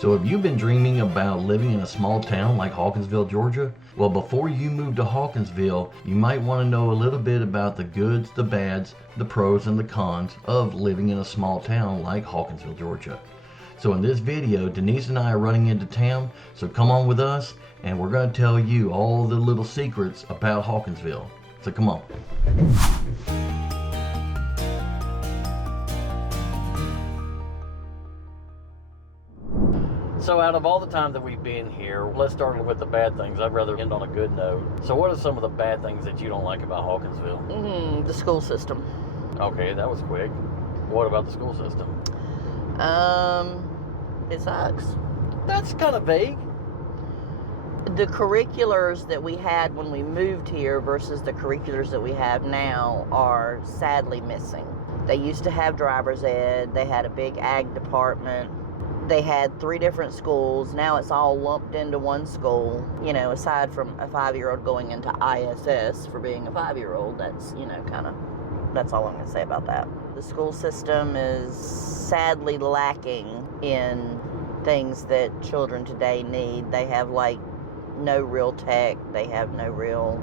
So have you been dreaming about living in a small town like Hawkinsville, Georgia? Well, before you move to Hawkinsville, you might want to know a little bit about the goods, the bads, the pros, and the cons of living in a small town like Hawkinsville, Georgia. So in this video, Denise and I are running into town, so come on with us, and we're going to tell you all the little secrets about Hawkinsville. So come on. So out of all the time that we've been here, let's start with the bad things. I'd rather end on a good note. So what are some of the bad things that you don't like about Hawkinsville? The school system. Okay, that was quick. What about the school system? It sucks. That's kind of vague. The curriculars that we had when we moved here versus the curriculars that we have now are sadly missing. They used to have driver's ed. They had a big ag department. They had 3 different schools. Now it's all lumped into one school. You know, aside from a 5-year-old going into ISS for being a 5-year-old, that's, you know, that's all I'm going to say about that. The school system is sadly lacking in things that children today need. They have, like, no real tech. They have no real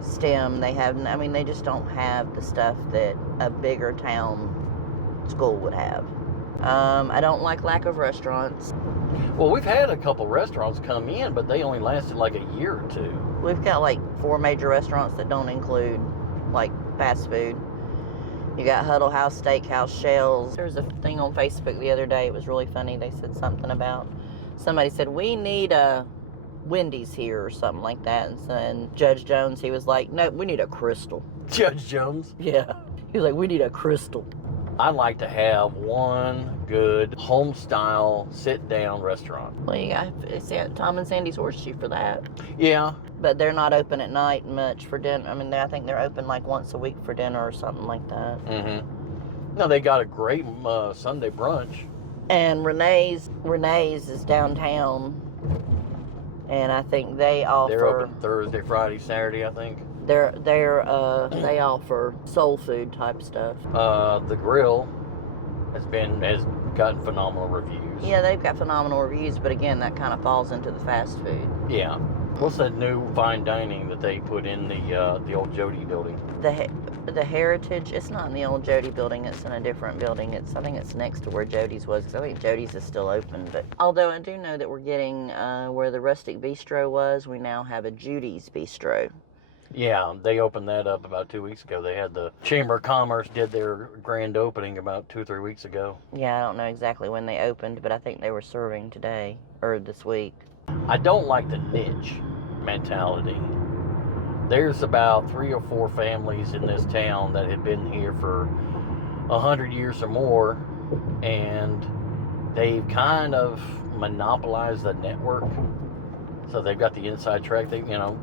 STEM. They just don't have the stuff that a bigger town school would have. I don't like lack of restaurants. Well, we've had a couple restaurants come in, but they only lasted like a year or 2. We've got like 4 major restaurants that don't include like fast food. You got Huddle House, Steakhouse, Shells. There was a thing on Facebook the other day. It was really funny. They said something about, somebody said, we need a Wendy's here or something like that. And Judge Jones, he was like, no, we need a Crystal. Judge Jones? Yeah. He was like, we need a Crystal. I'd like to have one good home-style sit-down restaurant. Well, you got Tom and Sandy's Horseshoe for that. Yeah. But they're not open at night much for dinner. I think they're open like once a week for dinner or something like that. Mm-hmm. No, they got a great Sunday brunch. And Renee's is downtown. And I think they offer... They're open Thursday, Friday, Saturday, I think. They offer soul food type stuff. The grill has gotten phenomenal reviews. Yeah, they've got phenomenal reviews, but again, that kind of falls into the fast food. Yeah. What's that new fine dining that they put in the old Jody building? The Heritage, it's not in the old Jody building, it's in a different building. I think it's next to where Jody's was, because I think Jody's is still open. But although I do know that we're getting where the Rustic Bistro was, we now have a Judy's Bistro. Yeah, they opened that up about 2 weeks ago. They had the Chamber of Commerce did their grand opening about 2 or 3 weeks ago. Yeah, I don't know exactly when they opened, but I think they were serving today, or this week. I don't like the niche mentality. There's about 3 or 4 families in this town that have been here for 100 years or more, and they've kind of monopolized the network. So they've got the inside track.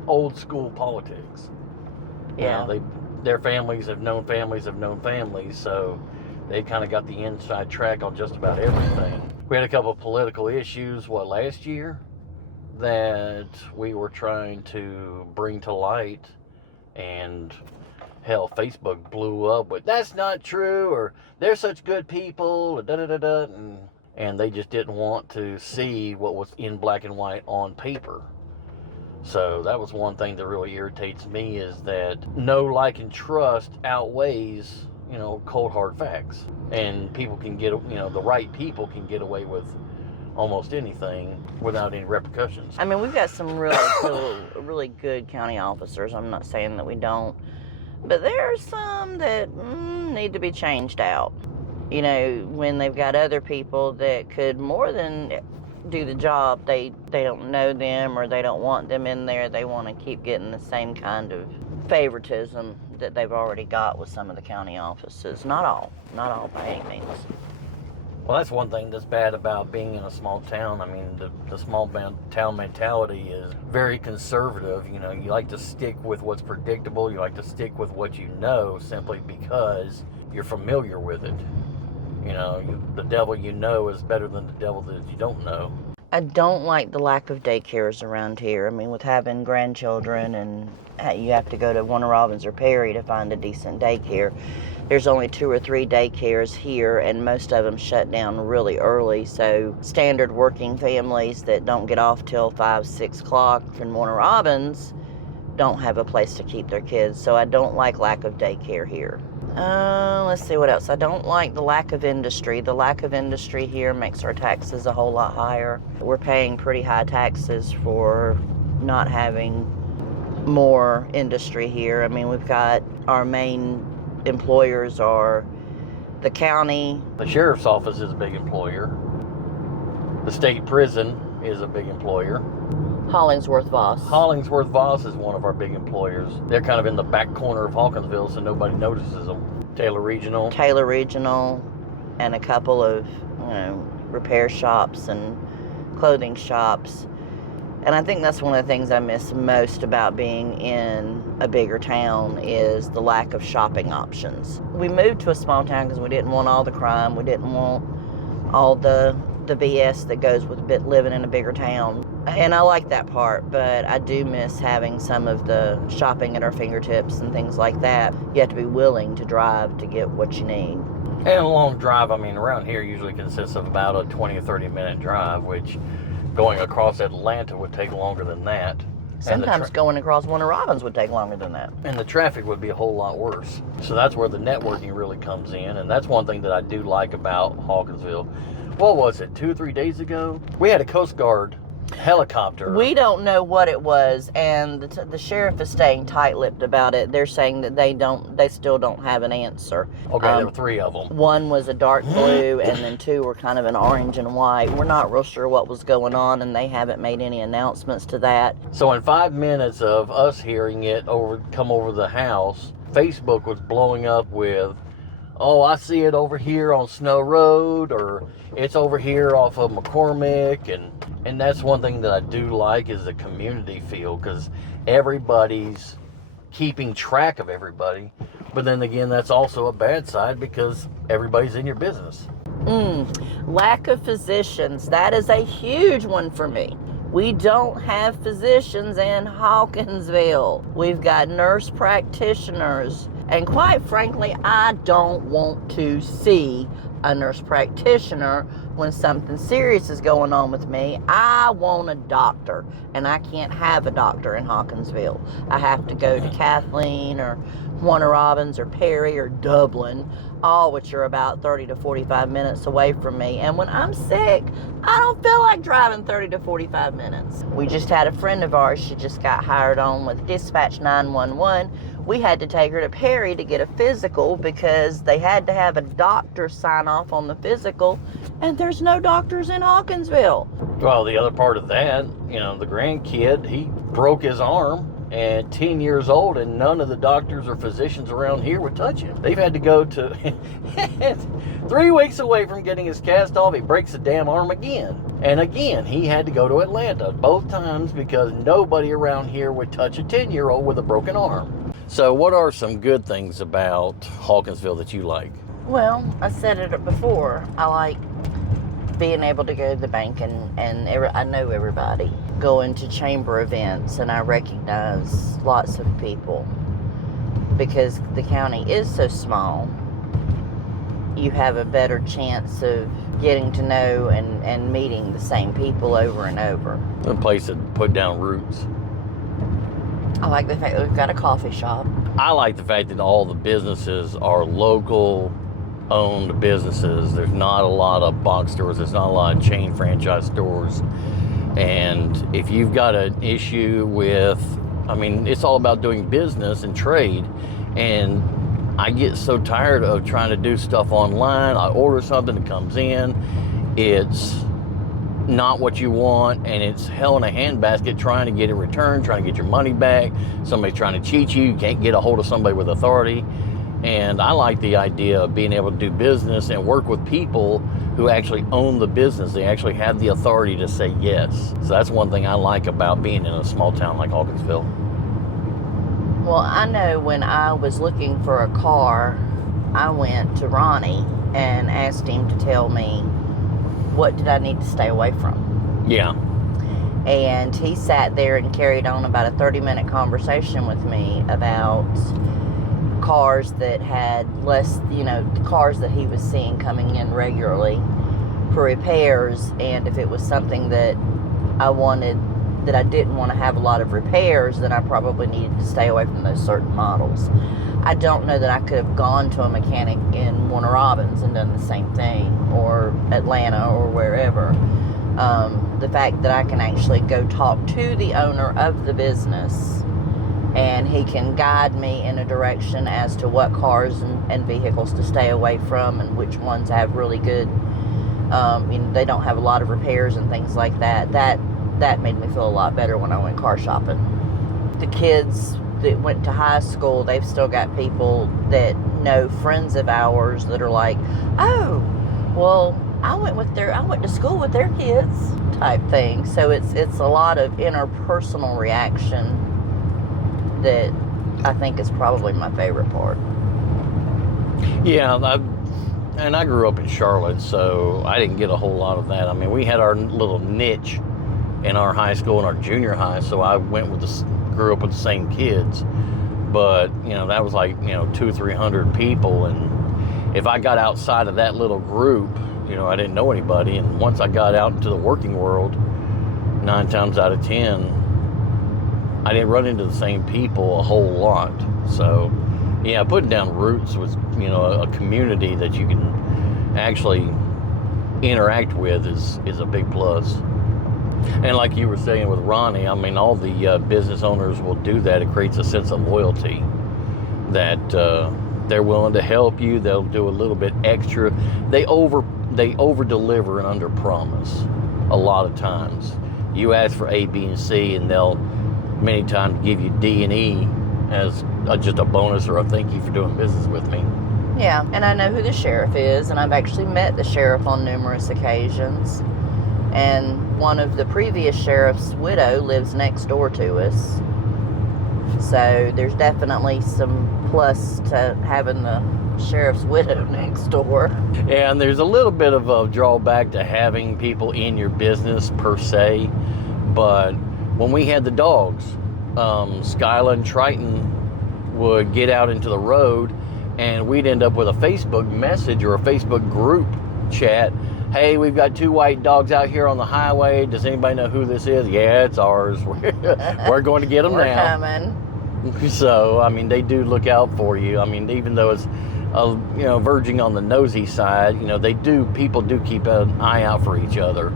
Old school politics. Yeah. Their families have known families, so they kind of got the inside track on just about everything. We had a couple of political issues, last year, that we were trying to bring to light, and hell, Facebook blew up with, that's not true, or they're such good people, da-da-da-da, and they just didn't want to see what was in black and white on paper. So that was one thing that really irritates me, is that know, like, and trust outweighs, cold hard facts. And people can get, the right people can get away with almost anything without any repercussions. We've got some really good county officers. I'm not saying that we don't. But there are some that need to be changed out. When they've got other people that could more than do the job, they don't know them, or they don't want them in there. They want to keep getting the same kind of favoritism that they've already got with some of the county offices. Not all by any means. Well, that's one thing that's bad about being in a small town. The small town mentality is very conservative. You like to stick with what's predictable. You like to stick with what you know, simply because you're familiar with it. The devil you know is better than the devil that you don't know. I don't like the lack of daycares around here. I mean, with having grandchildren and you have to go to Warner Robins or Perry to find a decent daycare. There's only 2 or 3 daycares here, and most of them shut down really early. So standard working families that don't get off till 5, 6 o'clock from Warner Robins don't have a place to keep their kids. So I don't like lack of daycare here. Let's see what else. I don't like the lack of industry. The lack of industry here makes our taxes a whole lot higher. We're paying pretty high taxes for not having more industry here. I mean, we've got our main employers are the county. The sheriff's office is a big employer. The state prison is a big employer. Hollingsworth Voss. Hollingsworth Voss is one of our big employers. They're kind of in the back corner of Hawkinsville, so nobody notices them. Taylor Regional, and a couple of, repair shops and clothing shops. And I think that's one of the things I miss most about being in a bigger town is the lack of shopping options. We moved to a small town because we didn't want all the crime. We didn't want all the BS that goes with living in a bigger town. And I like that part, but I do miss having some of the shopping at our fingertips and things like that. You have to be willing to drive to get what you need. And a long drive, I mean, around here usually consists of about a 20 or 30 minute drive, which going across Atlanta would take longer than that. Sometimes going across Warner Robins would take longer than that. And the traffic would be a whole lot worse. So that's where the networking really comes in. And that's one thing that I do like about Hawkinsville. What was it, 2 or 3 days ago? We had a Coast Guard helicopter. We don't know what it was, and the sheriff is staying tight-lipped about it. They're saying that they still don't have an answer. Okay, there were 3 of them. One was a dark blue, and then 2 were kind of an orange and white. We're not real sure what was going on, and they haven't made any announcements to that. So in 5 minutes of us hearing it come over the house, Facebook was blowing up with, oh, I see it over here on Snow Road, or it's over here off of McCormick, and that's one thing that I do like is the community feel, because everybody's keeping track of everybody. But then again, that's also a bad side because everybody's in your business. Lack of physicians. That is a huge one for me. We don't have physicians in Hawkinsville. We've got nurse practitioners. And quite frankly, I don't want to see a nurse practitioner when something serious is going on with me. I want a doctor, and I can't have a doctor in Hawkinsville. I have to go to Kathleen or Warner Robins or Perry or Dublin, all which are about 30 to 45 minutes away from me. And when I'm sick, I don't feel like driving 30 to 45 minutes. We just had a friend of ours, she just got hired on with Dispatch 911. We had to take her to Perry to get a physical because they had to have a doctor sign off on the physical, and there's no doctors in Hawkinsville. Well, the other part of that, the grandkid, he broke his arm at 10 years old, and none of the doctors or physicians around here would touch him. They've had to go to 3 weeks away from getting his cast off. He breaks the damn arm again. And again, he had to go to Atlanta both times because nobody around here would touch a 10-year-old with a broken arm. So what are some good things about Hawkinsville that you like? Well, I said it before. I like being able to go to the bank and I know everybody. Going to chamber events, and I recognize lots of people. Because the county is so small, you have a better chance of getting to know and meeting the same people over and over. A place to put down roots. I like the fact that we've got a coffee shop. I like the fact that all the businesses are local owned businesses. There's not a lot of box stores. There's not a lot of chain franchise stores. And if you've got an issue with, it's all about doing business and trade. And I get so tired of trying to do stuff online. I order something that comes in. It's not what you want, and it's hell in a handbasket trying to get it returned, trying to get your money back. Somebody's trying to cheat you. You can't get a hold of somebody with authority. And I like the idea of being able to do business and work with people who actually own the business. They actually have the authority to say yes. So that's one thing I like about being in a small town like Hawkinsville. Well, I know when I was looking for a car, I went to Ronnie and asked him to tell me what did I need to stay away from. Yeah. And he sat there and carried on about a 30-minute conversation with me about cars that had less, cars that he was seeing coming in regularly for repairs, and if it was something that I didn't want to have a lot of repairs, then I probably needed to stay away from those certain models. I don't know that I could have gone to a mechanic in Warner Robins and done the same thing, or Atlanta, or wherever. The fact that I can actually go talk to the owner of the business, and he can guide me in a direction as to what cars and vehicles to stay away from, and which ones have really good, they don't have a lot of repairs and things like that. That made me feel a lot better when I went car shopping. The kids that went to high school, they've still got people that know friends of ours that are like, oh, well, I went to school with their kids type thing. So it's a lot of interpersonal reaction that I think is probably my favorite part. Yeah, I grew up in Charlotte, so I didn't get a whole lot of that. I mean, we had our little niche in our high school and our junior high, so I grew up with the same kids. But, that was like, 200-300 people, and if I got outside of that little group, I didn't know anybody. And once I got out into the working world, 9 times out of 10, I didn't run into the same people a whole lot. So, yeah, putting down roots with, a community that you can actually interact with is a big plus. And like you were saying with Ronnie, I mean, all the business owners will do that. It creates a sense of loyalty that they're willing to help you. They'll do a little bit extra. They over deliver and under promise a lot of times. You ask for A, B, and C, and they'll many times give you D and E as just a bonus or a thank you for doing business with me. Yeah, and I know who the sheriff is, and I've actually met the sheriff on numerous occasions. And one of the previous sheriff's widow lives next door to us. So there's definitely some plus to having the sheriff's widow next door. And there's a little bit of a drawback to having people in your business per se. But when we had the dogs, Skyla and Triton would get out into the road, and we'd end up with a Facebook message or a Facebook group chat. Hey, we've got 2 white dogs out here on the highway. Does anybody know who this is? Yeah, it's ours. We're going to get them We're now. Coming. So, I mean, they do look out for you. I mean, even though it's, verging on the nosy side, people do keep an eye out for each other.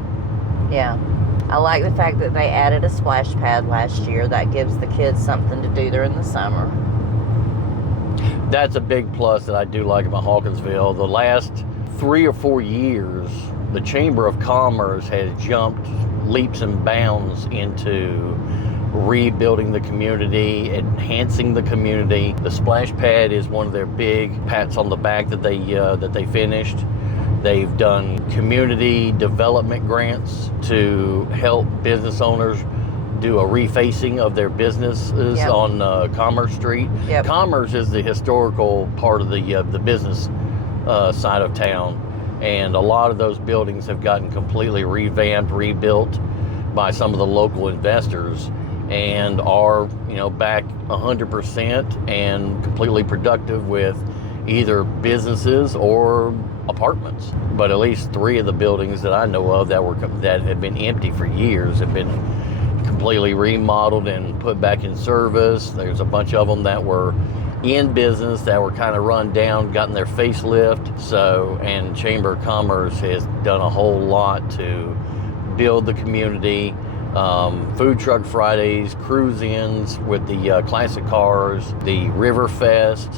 Yeah. I like the fact that they added a splash pad last year. That gives the kids something to do during the summer. That's a big plus that I do like about Hawkinsville. The last 3 or 4 years, the Chamber of Commerce has jumped leaps and bounds into rebuilding the community, enhancing the community. The splash pad is one of their big pats on the back that they finished. They've done community development grants to help business owners do a refacing of their businesses on Commerce Street. Yep. Commerce is the historical part of the business side of town, and a lot of those buildings have gotten completely revamped, rebuilt by some of the local investors, and are back 100% and completely productive with either businesses or apartments. But at least 3 of the buildings that I know of that had been empty for years have been completely remodeled and put back in service. There's a bunch of them that were in business that were kind of run down, gotten their facelift. So, and Chamber of Commerce has done a whole lot to build the community. Food Truck Fridays, cruise-ins with the classic cars, the River Fest,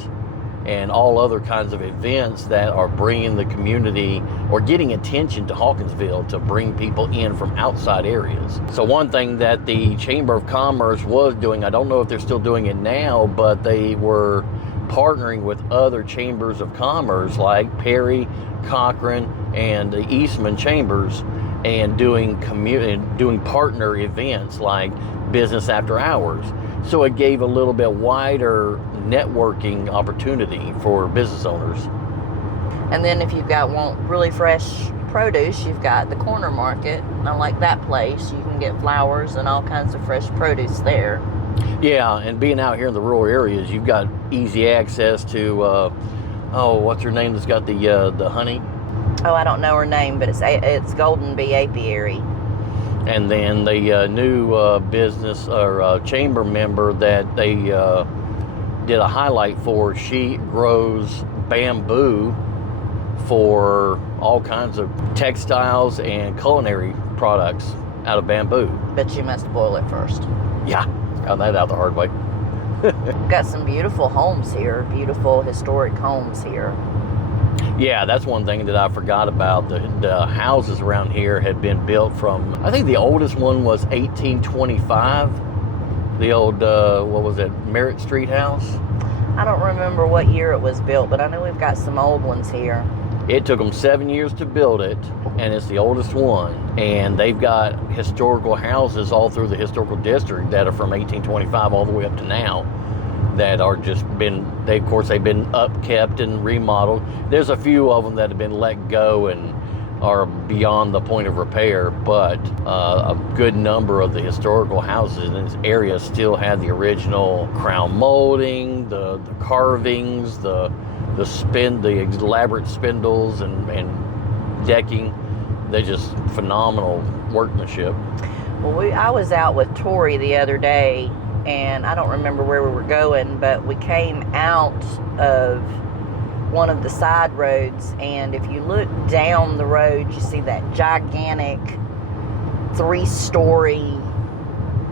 and all other kinds of events that are bringing the community or getting attention to Hawkinsville to bring people in from outside areas. So one thing that the Chamber of Commerce was doing, I don't know if they're still doing it now, but they were partnering with other chambers of commerce like Perry, Cochran, and the Eastman chambers, and doing partner events like Business After Hours. So it gave a little bit wider networking opportunity for business owners. And then if you've got want really fresh produce, you've got the corner market. I like that place. You can get flowers and all kinds of fresh produce there. Yeah, and being out here in the rural areas, you've got easy access to, what's her name that's got the honey? Oh, I don't know her name, but it's Golden Bee Apiary. And then the new business or chamber member that they did a highlight for, she grows bamboo for all kinds of textiles and culinary products out of bamboo. But you must boil it first. Yeah, found that out the hard way. Got some beautiful homes here, beautiful historic homes here. Yeah, that's one thing that I forgot about. The houses around here had been built from, I think the oldest one was 1825. The old, what was it, Merritt Street house? I don't remember what year it was built, but I know we've got some old ones here. It took them 7 years to build it, and it's the oldest one. And they've got historical houses all through the historical district that are from 1825 all the way up to now, that are just been, they've been upkept and remodeled. There's a few of them that have been let go and are beyond the point of repair, but a good number of the historical houses in this area still had the original crown molding, the carvings, the elaborate spindles and decking. They're just phenomenal workmanship. Well, I was out with Tori the other day, and I don't remember where we were going, but we came out of one of the side roads, and if you look down the road, you see that gigantic 3-story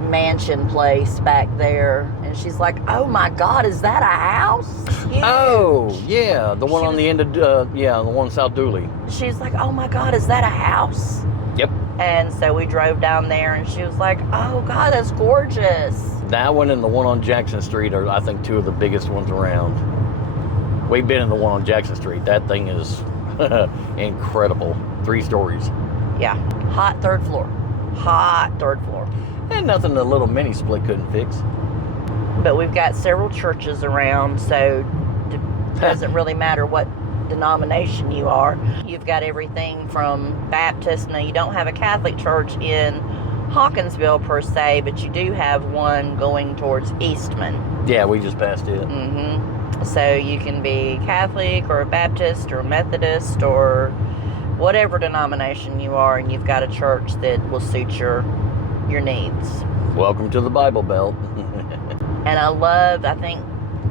mansion place back there. And she's like, oh my God, is that a house? Huge. Oh, yeah, the one on the end of, the one in South Dooley. She's like, oh my God, is that a house? Yep. And so we drove down there, and she was like, oh God, that's gorgeous. That one and the one on Jackson Street are, I think, two of the biggest ones around. We've been in the one on Jackson Street. That thing is incredible. 3 stories. Yeah, hot third floor. Hot third floor. And nothing a little mini split couldn't fix. But we've got several churches around, so it doesn't really matter what denomination you are. You've got everything from Baptist. Now, you don't have a Catholic church in Hawkinsville per se, but you do have one going towards Eastman. Yeah, we just passed it. Mm-hmm. So you can be Catholic or a Baptist or a Methodist or whatever denomination you are, and you've got a church that will suit your needs. Welcome to the Bible Belt. And I think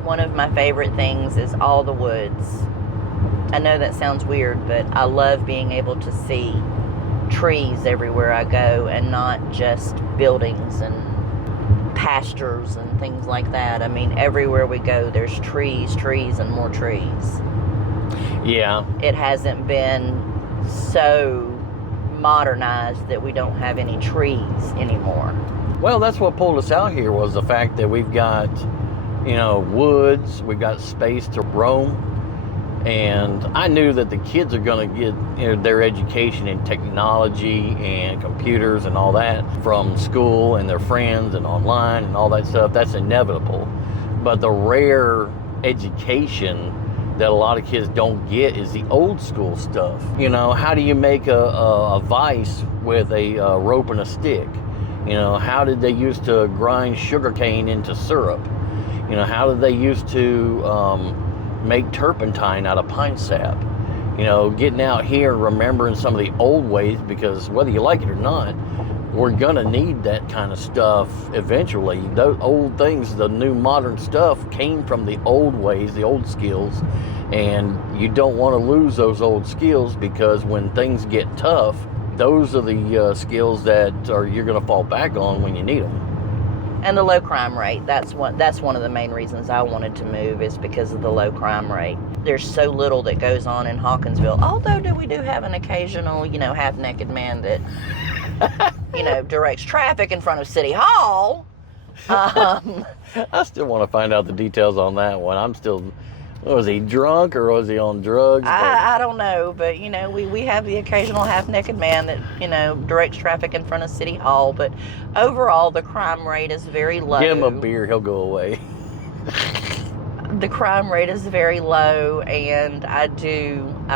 one of my favorite things is all the woods. I know that sounds weird, but I love being able to see trees everywhere I go and not just buildings and pastures and things like that. I mean, everywhere we go, there's trees, and more trees. Yeah. It hasn't been so modernized that we don't have any trees anymore. Well, that's what pulled us out here, was the fact that we've got, woods, we've got space to roam. And I knew that the kids are going to get their education in technology and computers and all that from school and their friends and online and all that stuff. That's inevitable. But the rare education that a lot of kids don't get is the old school stuff. How do you make a vise with a rope and a stick? How did they used to grind sugarcane into syrup? How did they used to make turpentine out of pine sap? Getting out here, remembering some of the old ways, because whether you like it or not, we're gonna need that kind of stuff eventually. Those old things, the new modern stuff, came from the old ways, the old skills, and you don't want to lose those old skills, because when things get tough, those are the skills that you're gonna fall back on when you need them. And the low crime rate, that's one of the main reasons I wanted to move, is because of the low crime rate. There's so little that goes on in Hawkinsville, although we do have an occasional, half-naked man that, directs traffic in front of City Hall. I still want to find out the details on that one. Was he drunk or was he on drugs? I don't know, but we have the occasional half-naked man that directs traffic in front of City Hall. But overall, the crime rate is very low. Give him a beer, he'll go away. The crime rate is very low, and I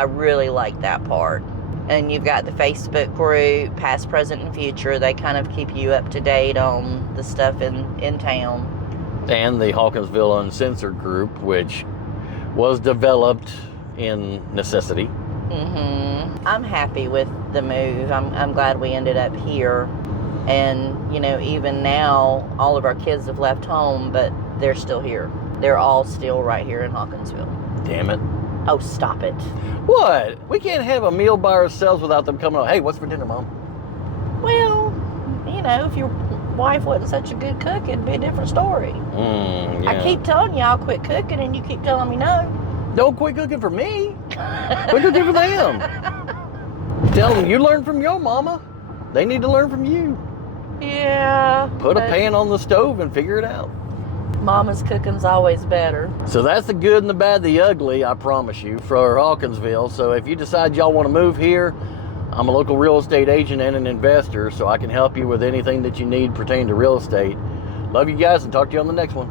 really like that part. And you've got the Facebook group, past, present, and future. They kind of keep you up to date on the stuff in town. And the Hawkinsville Uncensored group, which was developed in necessity. I'm happy with the move. I'm glad we ended up here. And, you know, even now, all of our kids have left home, but they're still here. They're all still right here in Hawkinsville. Damn it. Oh, stop it. What? We can't have a meal by ourselves without them coming on. Hey, what's for dinner, Mom? Well, you know, if your wife wasn't such a good cook, it'd be a different story. Yeah. I keep telling you I'll quit cooking, and you keep telling me no. Don't quit cooking for me. Quit cooking for them. Tell them you learn from your mama. They need to learn from you. Yeah. Put a pan on the stove and figure it out. Mama's cooking's always better. So that's the good and the bad, the ugly, I promise you, for Hawkinsville. So if you decide y'all want to move here, I'm a local real estate agent and an investor, so I can help you with anything that you need pertaining to real estate. Love you guys and talk to you on the next one.